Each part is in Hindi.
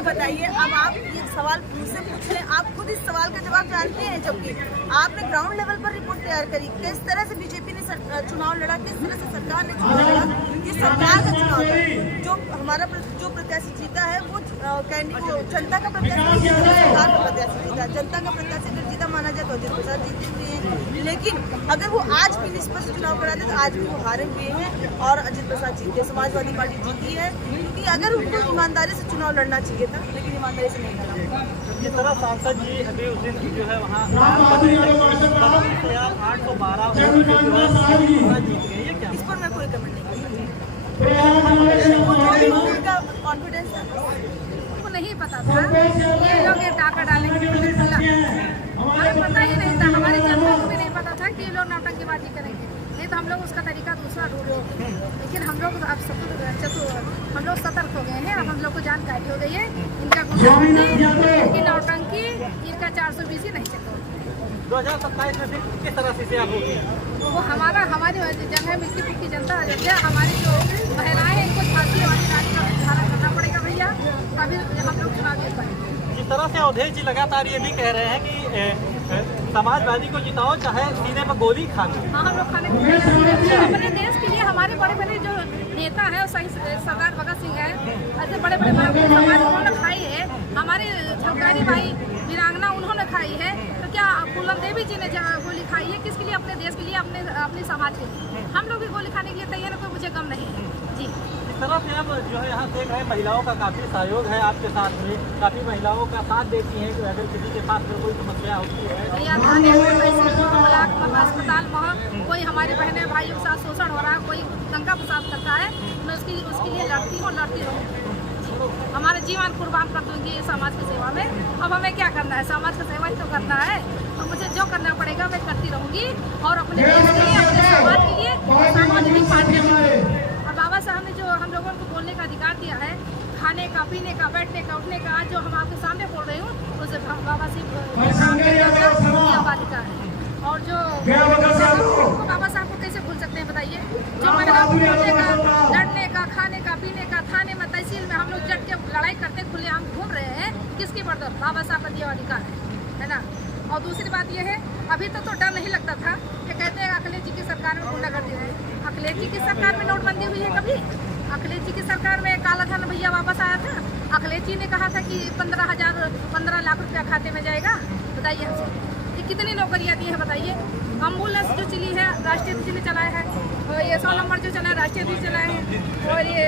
हमें बताइए, अब आप ये सवाल मुझसे पूछ रहे हैं, आप खुद इस सवाल का जवाब जानते हैं, जबकि आपने ग्राउंड लेवल पर रिपोर्ट तैयार करी, किस तरह से बीजेपी ने चुनाव लड़ा, किस तरह से सरकार ने चुनाव लड़ा, ये सरकार का चुनाव था। जो हमारा जो प्रत्याशी जीता है वो जनता का प्रत्याशी, सरकार का प्रत्याशी जीता। जनता का प्रत्याशी अगर जीता माना जाए तो अजित प्रसाद जीते हैं, लेकिन अगर वो आज भी निष्पक्ष चुनाव कराते तो आज भी वो हारे हुए हैं और अजित प्रसाद जीते, समाजवादी पार्टी जीती है, क्योंकि अगर उनको ईमानदारी से चुनाव लड़ना चाहिए था, लेकिन ईमानदारी से नहीं लड़ा। जिस तरह सांसद जी अभी उस दिन जो है वहाँ 812 इस पर मैं कोई कमेंट नहीं करूँगा। कॉन्फिडेंस उनको नहीं पता था ये लोग ये टाका डालेंगे, हमें पता ही नहीं था, हमारी जनता को भी नहीं पता था कि ये लोग नौटंकीबाजी करेंगे, नहीं तो हम लोग उसका तरीका दूसरा ढूंढे। लेकिन हम लोग अब हम लोग सतर्क हो गए हैं, अब हम लोग को जानकारी हो गई है इनका इनकी नौटंकी, इनका 420 नहीं चलेगा। 2027 में फिर किस तरह से आप होगी? वो हमारी जगह मिट्टी पुट्टी जनता अयोध्या, हमारी जो महिलाएं हैं इनको फांसी वाली गाड़ी का धारा करना पड़ेगा भैया, तभी हम लोग चुनाव जीत पाएंगे। जिस तरह से अवधेश जी लगातार ये भी कह रहे हैं कि समाजवादी को जिताओ चाहे सीने पर गोली खाना। हाँ, हम लोग खाने अपने देश के लिए हमारे बड़े बड़े जो नेता है, सही सरदार भगत सिंह है, ऐसे बड़े बड़े समाज उन्होंने खाई है, हमारे झलकारी भाई वीरांगना उन्होंने खाई है, तो क्या फूलन देवी जी ने गोली खाई है किसके लिए? अपने देश के लिए, अपने समाज के लिए। हम लोग भी गोली खाने के लिए तैयार है, कोई मुझे गम नहीं है जी। इस तरह से आप जो है यहाँ देख रहे हैं महिलाओं का काफी सहयोग है आपके साथ में, काफी महिलाओं का साथ देती हैं कि अगर किसी के साथ में कोई समस्या होती है अस्पताल में कोई हमारी बहनें भाइयों के साथ शोषण हो रहा है, कोई दंगा फसाद करता है, मैं उसके लिए लड़ती हूँ, लड़ती रहूँ। हमारा जीवन कुर्बान कर दूंगी समाज की सेवा में। अब हमें क्या करना है, समाज का सेवा ही तो करना है, तो मुझे जो करना पड़ेगा मैं करती रहूंगी, और अपने देश के लिए, अपने समाज के लिए, सामाजिक पार्टी के लिए। और बाबा साहब ने जो हम लोगों को बोलने का अधिकार दिया है, खाने का, पीने का, बैठने का, उठने का, जो हम आपके सामने बोल रही हूँ, उसे बाबा बालिका है। और जो बाबा साहब को कैसे भूल सकते हैं बताइए, जो महिलाओं को बोलने का, लड़ने का, खाने का, पीने का, थाने में, तहसील में हम लोग जट के लड़ाई करते खुले हम घूम रहे हैं, किसकी बदौलत? बाबा साहब का दिया अधिकार है ना। और दूसरी बात यह है, अभी तो डर नहीं लगता था कि कहते हैं अखिलेश जी की सरकार में गुंडागर्दी है। अखिलेश जी की सरकार में नोटबंदी हुई है कभी? अखिलेश जी की सरकार में काला धन भैया वापस आया था? अखिलेश जी ने कहा था कि 15 लाख रुपया खाते में जाएगा? बताइए हमसे, ये कितनी नौकरियाँ दी है बताइए। एम्बुलेंस जो चली है राष्ट्रीय जी ने चलाया है, और ये 100 नंबर जो चला है राष्ट्रीय जी चलाए हैं। और ये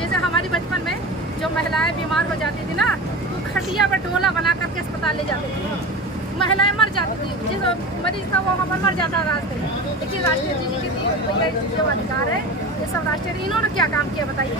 जैसे हमारी बचपन में जो महिलाएं बीमार हो जाती थी ना, तो खटिया पर डोला बना करके अस्पताल ले जाती थी, महिलाएं मर जाती थी, जिस मरीज था वो हमारे मर जाता रास्ते में। लेकिन राष्ट्रीय जी के दिए भैया जो अधिकार है, ये सब राष्ट्रीय, इन्होंने क्या काम किया बताइए?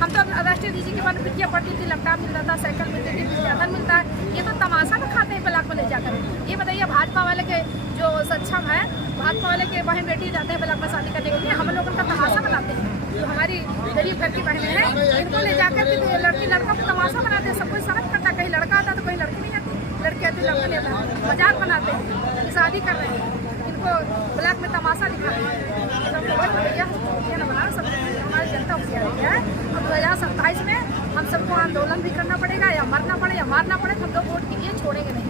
हम तो राष्ट्रीय जी के बाद बिटिया पढ़ती थी, लैपटॉप मिलता था, साइकिल मिलती थी, साधन मिलता है, ये तो तमाशा में खाते हैं ब्लॉक में ले जाकर। ये बताइए भाजपा वाले के जो सक्षम है, भाजपा वाले के बहन बेटी जाते हैं ब्लॉक में शादी करने के लिए, हम लोग उनका तमाशा बनाते हैं। जो हमारी गरीब घर की बहनें हैं, इनको ले जाकर के लड़की लड़का को तमाशा बनाते हैं। सब कोई शर्म करता, कहीं लड़का आता तो कहीं लड़की नहीं आती, लड़के आती लड़का नहीं आता, मजाक बनाते हैं, शादी कर रहे हैं, इनको ब्लॉक में तमाशा दिखाते हैं। हमारी जनता होशियार है। अब 2027 में हम सबको आंदोलन भी करना पड़ेगा, या मरना पड़े या मारना पड़े, हम लोग वोट के लिए छोड़ेंगे नहीं।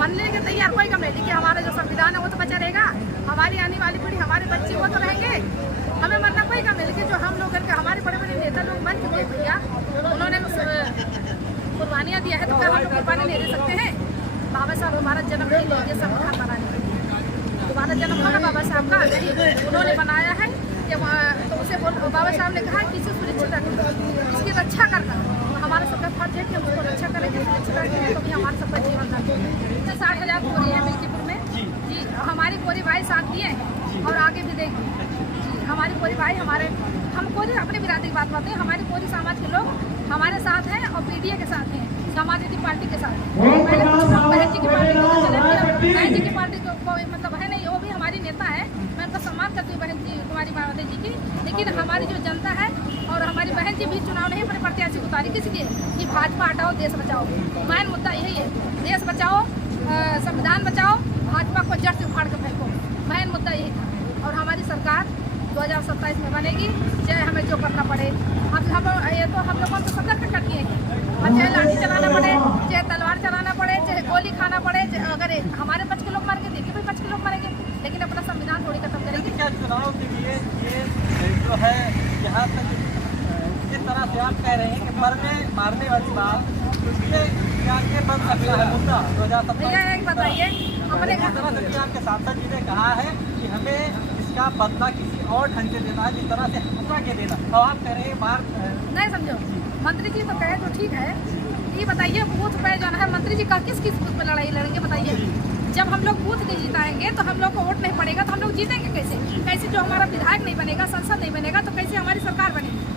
मनने के तैयार कोई कम नहीं कि हमारा जो संविधान है वो तो बचा रहेगा, हमारी आने वाली पीढ़ी, हमारे बच्चे वो तो रहेंगे, हमें मरना कोई कम नहीं। लेकिन जो हम लोग हमारे बड़े बड़े नेता लोग बन चुके हैं भैया, उन्होंने कुर्बानियाँ दिया है, तो क्या हम लोग कुर्बानी नहीं दे सकते हैं? बाबा साहब हमारा जन्म नहीं दिया संविधान बनाने के लिए, दोबारा जन्म होगा बाबा साहब का, उन्होंने बनाया है कि तो उसे बाबा साहब ने कहा कि इसे सुरक्षित रखना, इसकी रक्षा करना, हमारा सबका फर्ज है कि हम उसको रक्षा करेंगे, सुरक्षित रखेंगे, तो भी हमारा सबका जीवन था। 60,000 कोरी है मिर्चीपुर में जी, हमारी कोरी भाई साथ दिए हैं और आगे भी देंगे जी। हमारी कोरी भाई हम कोरी अपनी बिरादरी की बात करते हैं, हमारी कोरी समाज के लोग हमारे साथ हैं और पीडीए के साथ हैं, समाजवादी पार्टी के साथ। पहले बहन जी की पार्टी को बहन जी की पार्टी को मतलब है नहीं, वो भी हमारी नेता है, मैं उनका सम्मान करती हूँ बहन जी कुमारी मायावती जी की। लेकिन हमारी जो जनता है और हमारी बहन जी भी चुनाव नहीं अपने प्रत्याशी उतारी, किस लिए? कि भाजपा हटाओ देश बचाओ, मेन मुद्दा यही है, देश बचाओ, संविधान बचाओ, भाजपा को जड़ से उखाड़ के फेंको, मेन मुद्दा यही था। और हमारी सरकार 2027 में बनेगी, चाहे हमें जो करना पड़े। अब हम ये तो हम लोगों को सतर्क कर दिए हैं, और चाहे लाठी चलाना पड़े, चाहे तलवार चलाना पड़े, चाहे गोली खाना पड़े, अगर हमारे बच के लोग मारेंगे, देखिए भाई बच के लोग मरेंगे, लेकिन अपना संविधान थोड़ी खत्म करेंगे। क्या चुनाव के लिए ये जो है यहाँ तक जिस तरह से आप कह रहे हैं कि मारने वाली बात, उससे क्या ये बन सकता है मुद्दा 2017? भैया एक बताइए, अपने जिस तरह से आपके सांसद जी ने कहा है कि हमें इसका बदला किसी और ढंग से देना है, जिस तरह से हटा के देना, तो आप कह रहे हैं बार नहीं समझो, मंत्री जी तो कहे तो ठीक है, ये बताइए बूथ पे जो है मंत्री जी का किस बूथ पे लड़ाई लड़ेंगे बताइए? जब हम लोग बूथ नहीं जिताएंगे तो हम लोग को वोट नहीं पड़ेगा तो हम लोग जीतेंगे कैसे? कैसे जो हमारा विधायक नहीं बनेगा, संसद नहीं बनेगा तो कैसे हमारी सरकार बनेगी?